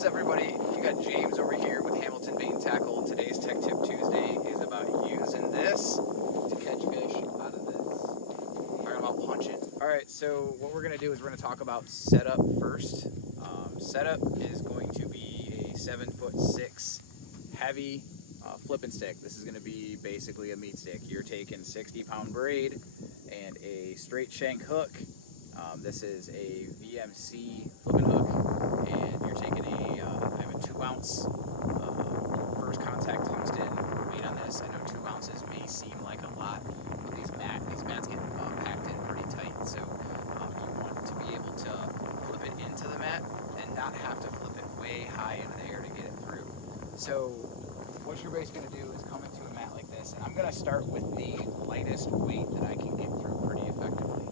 What's up, everybody? You got James over here with Hamilton Bait and Tackle. Today's Tech Tip Tuesday is about using this to catch fish out of this. Talking about punching. Alright, so what we're going to do is we're going to talk about setup first. Setup is going to be a 7'6" heavy flipping stick. This is going to be basically a meat stick. You're taking 60-pound braid and a straight shank hook. This is a VMC flipping hook, and you're taking I have a 2-ounce first contact tungsten weight on this. I know 2 ounces may seem like a lot, but these mats get packed in pretty tight, so you want to be able to flip it into the mat and not have to flip it way high into the air to get it through. So what you're basically going to do is come into a mat like this, and I'm going to start with the lightest weight that I can get through pretty effectively.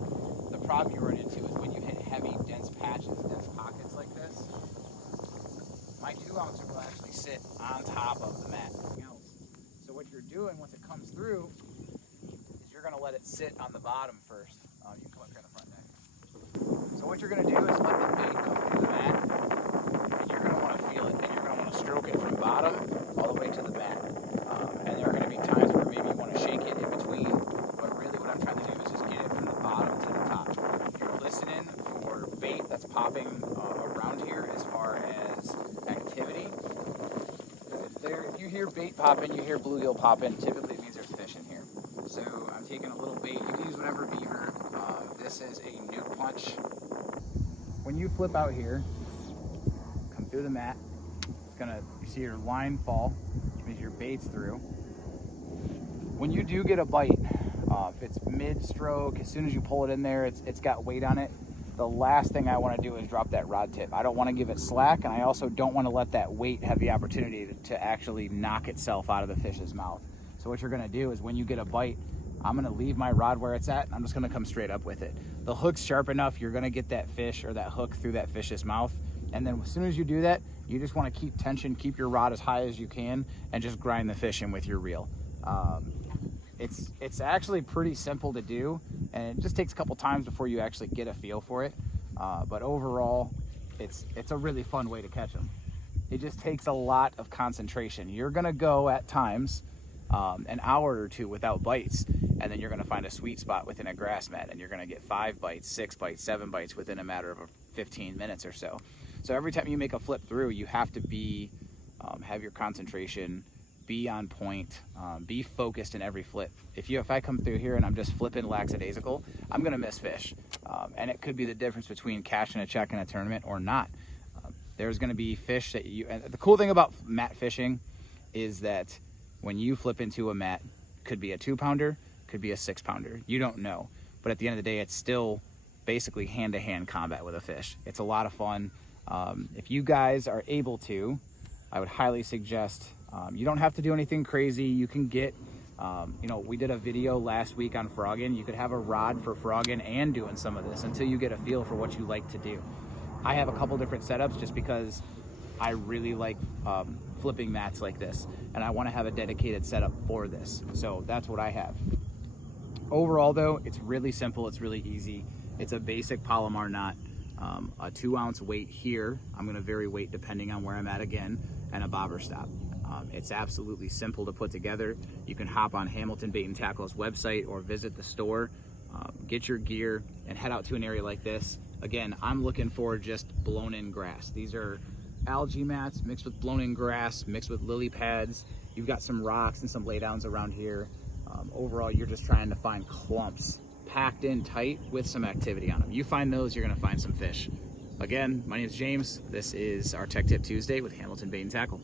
The problem you run into is when you hit heavy, dense patches, dense pockets like this, my 2-ouncer will actually sit on top of the mat. So what you're doing once it comes through is you're going to let it sit on the bottom first. You can come up here in the front neck. So what you're going to do is let the bait come through the mat, and you're going to want to feel it, and you're going to want to stroke it from bottom all the way to the mat. And there are going to be times where maybe you want to shake it in between, but really what I'm trying to do is just get it from the bottom to the top. You're listening for bait that's popping around here as far as activity. If you hear bait popping, you hear bluegill popping, typically it means there's fish in here. So I'm taking a little bait. You can use whatever beaver. This is a nuke punch. When you flip out here, come through the mat, you see your line fall, which means your bait's through. When you do get a bite, if it's mid-stroke, as soon as you pull it in there, it's got weight on it. The last thing I want to do is drop that rod tip. I don't want to give it slack, and I also don't want to let that weight have the opportunity to actually knock itself out of the fish's mouth. So what you're going to do is when you get a bite, I'm going to leave my rod where it's at, and I'm just going to come straight up with it. The hook's sharp enough, you're going to get that fish or that hook through that fish's mouth. And then as soon as you do that, you just want to keep tension, keep your rod as high as you can, and just grind the fish in with your reel. It's actually pretty simple to do, and it just takes a couple times before you actually get a feel for it. But overall, it's a really fun way to catch them. It just takes a lot of concentration. You're gonna go at times an hour or two without bites, and then you're gonna find a sweet spot within a grass mat, and you're gonna get 5 bites, 6 bites, 7 bites within a matter of 15 minutes or so. So every time you make a flip through, you have to be have your concentration, be on point, be focused in every flip. If I come through here and I'm just flipping lackadaisical, I'm gonna miss fish. And it could be the difference between cashing a check in a tournament or not. There's gonna be fish that and the cool thing about mat fishing is that when you flip into a mat, could be a 2-pounder, could be a 6-pounder, you don't know. But at the end of the day, it's still basically hand-to-hand combat with a fish. It's a lot of fun. If you guys are able to, I would highly suggest, you don't have to do anything crazy. You can get, we did a video last week on frogging. You could have a rod for frogging and doing some of this until you get a feel for what you like to do. I have a couple different setups just because I really like flipping mats like this, and I want to have a dedicated setup for this. So that's what I have. Overall though, it's really simple, it's really easy. It's a basic Palomar knot, a 2-ounce weight here. I'm gonna vary weight depending on where I'm at again, and a bobber stop. It's absolutely simple to put together. You can hop on Hamilton Bait and Tackle's website or visit the store, get your gear, and head out to an area like this. Again, I'm looking for just blown in grass. These are algae mats mixed with blown in grass, mixed with lily pads. You've got some rocks and some laydowns around here. Overall, you're just trying to find clumps packed in tight with some activity on them. You find those, you're gonna find some fish. Again, my name is James. This is our Tech Tip Tuesday with Hamilton Bait and Tackle.